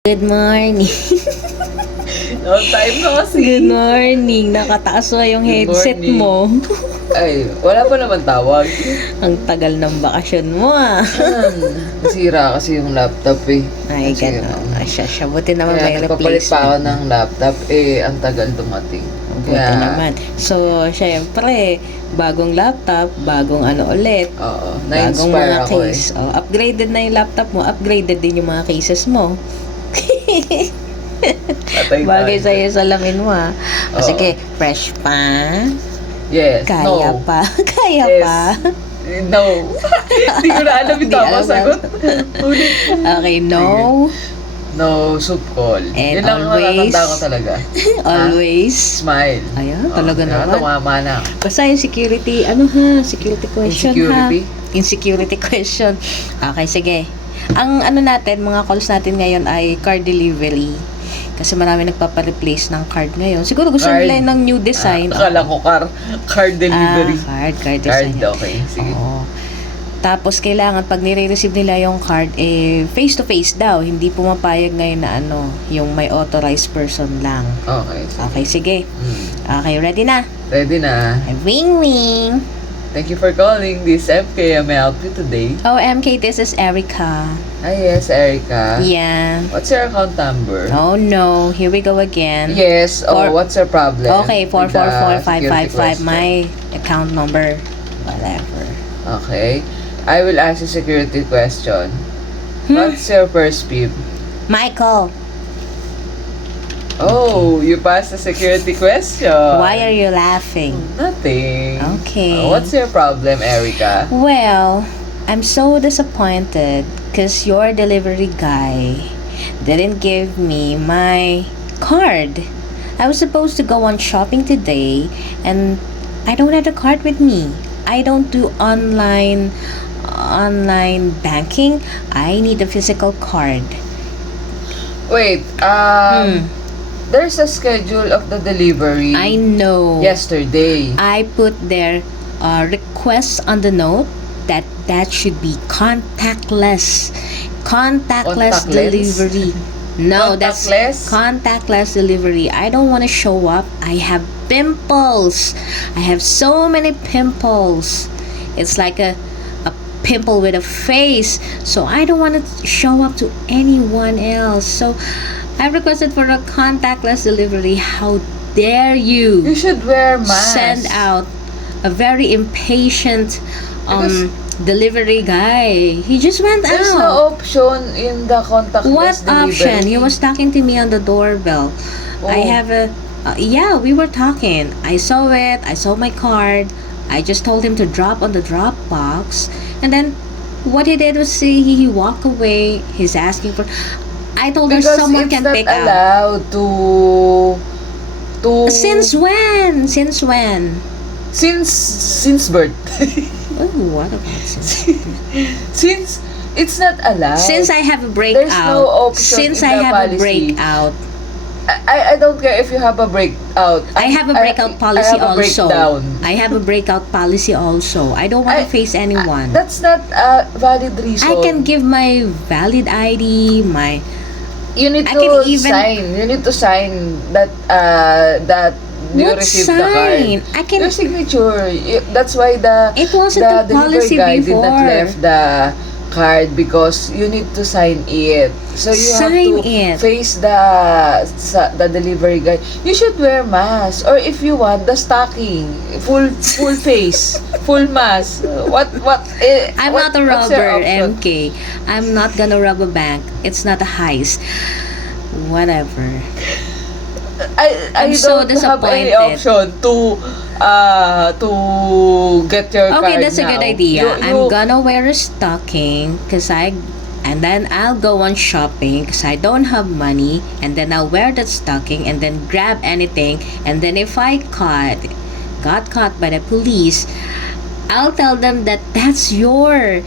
Good morning. Long time na kasi. Good morning. Nakataas pa yung Good headset morning. mo. Ay, wala pa naman tawag. Ang tagal ng bakasyon mo Nasira kasi yung laptop eh. Ay, Kasi, gano'n. Siya. Buti naman may Kaya nagpapalit pa ako replacement. ng laptop ang tagal dumating. Buti naman. So, syempre, bagong laptop, bagong ulit. Oo, Bagong na-inspire mga ako case. Oh, upgraded na yung laptop mo. Upgraded din yung mga cases mo. Patay Bagay tayo. sa'yo sa lamin mo O, Oo. sige, fresh pa. Yes, Kaya no. pa. Kaya Yes. pa. No. Hindi ko na alam yung Hindi tamang alam. sagot. Ulit. Okay, no. No soup call. And Yun lang ang always- natatanda ko talaga. Always. Smile. Ayan, talaga Kaya naman. tumama na. Basta yung security, security question Insecurity? ha. Insecurity question. Okay, sige. Ang natin, mga calls natin ngayon ay card delivery. Kasi marami nagpapa-replace ng card ngayon. Siguro gusto Card. nila ng new design. Akala ko card delivery. Card Card, design. okay. Sige. Oo. Tapos kailangan pag nire-receive nila yung card, face to face daw. Hindi pumapayag ngayon na yung may authorized person lang. Okay. Sige. Okay, sige. Okay, ready na? Ready na. Wing wing. Thank you for calling this MK. May I help you today? Oh, MK, this is Erica. Hi, yes, Erica. Yeah. What's your account number? Oh no, here we go again. Yes. Four- What's your problem? Okay, with the security 444555, question? my account number. Whatever. Okay. I will ask you security question. Hmm? What's your first PIB? Michael, Oh, you passed the security question. why are you laughing? Nothing. Okay. What's your problem, Erica? Well, I'm so disappointed because your delivery guy didn't give me my card. I was supposed to go on shopping today and I don't have the card with me. I don't do online banking. I need a physical card. Wait, there's a schedule of the delivery I know. yesterday. I put their request on the note that should be contactless Contactless? delivery. No, that's Contactless? contactless delivery. I don't want to show up. I have pimples. I have so many pimples. It's like a pimple with a face. So I don't want to show up to anyone else. So I requested for a contactless delivery. How dare You you should wear mask. send out a very impatient Because- delivery guy? He just went There's out. no option in the contactless What delivery. option? He was talking to me on the doorbell. I Oh. have a yeah, we were talking. I saw it. I saw my card. I just told him to drop on the drop box, and then what he did was he walked away. He's asking for. I told her Because someone it's can not pick out. allowed to Since when? Since when? since birth. Oh, what about since? Since it's not allowed. Since I have a breakout. There's no option Since in I the have policy. a breakout. I don't care if you have a breakout. I have a breakout policy I have a also. breakdown. I have a breakout policy also. I don't want to face anyone. That's not a valid reason. I can give my valid ID, my You need I to can even- sign. You need to sign that you what received the sign? card. I can. Your signature. That's why It wasn't the the delivery policy guy did not before. left the card because you need to sign it. So you Sign have to it. face the delivery guy. You should wear mask, or if you want the stocking, full face, full mask. What? I'm what- not a what's your robber, option? MK. I'm not gonna rob a bank. It's not a heist. Whatever. I'm I so don't have any disappointed. option to get your card Okay, that's a now. good idea. You- I'm gonna wear a stocking and then I'll go on shopping because I don't have money, and then I'll wear that stocking and then grab anything, and then if I got caught by the police, I'll tell them that that's your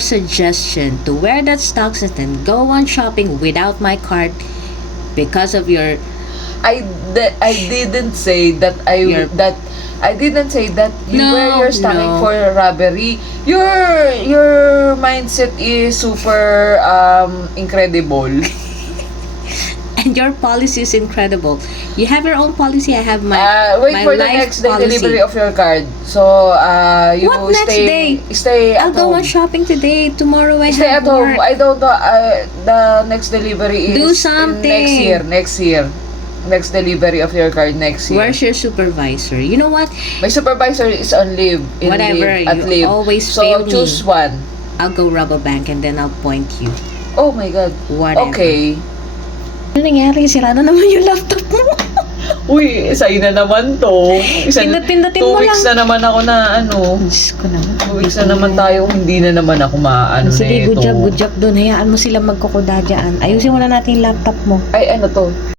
suggestion to wear that stocks and then go on shopping without my card because of your I didn't say that I didn't say that you No, wear your stocking no. for robbery. Your mindset is super incredible. And your policy is incredible. You have your own policy. I have my Wait my for the life next day policy. delivery of your card. So, you What next day? stay I'll at go home. on shopping today. Tomorrow I Stay have at home. work. I don't know. The next delivery is Do in something. Next year. Next delivery of your card next year. Where's your supervisor? You know what? My supervisor is on leave. Whatever, At you leave. always so fail me. choose one. I'll go rob a bank and then I'll point you. Oh my God. Whatever. Okay. Ano nangyari? Sira na naman yung laptop mo. Uy, sa'yo na naman to. Pindutin 2 mo weeks lang. na naman ako na ano. Diyos ko naman. 2 weeks na naman tayo. Hindi na naman ako maano na Sige, ito. good job doon. Hayaan mo sila magkukuda dyan. Ayusin mo na natin yung laptop mo. Ay, ano to?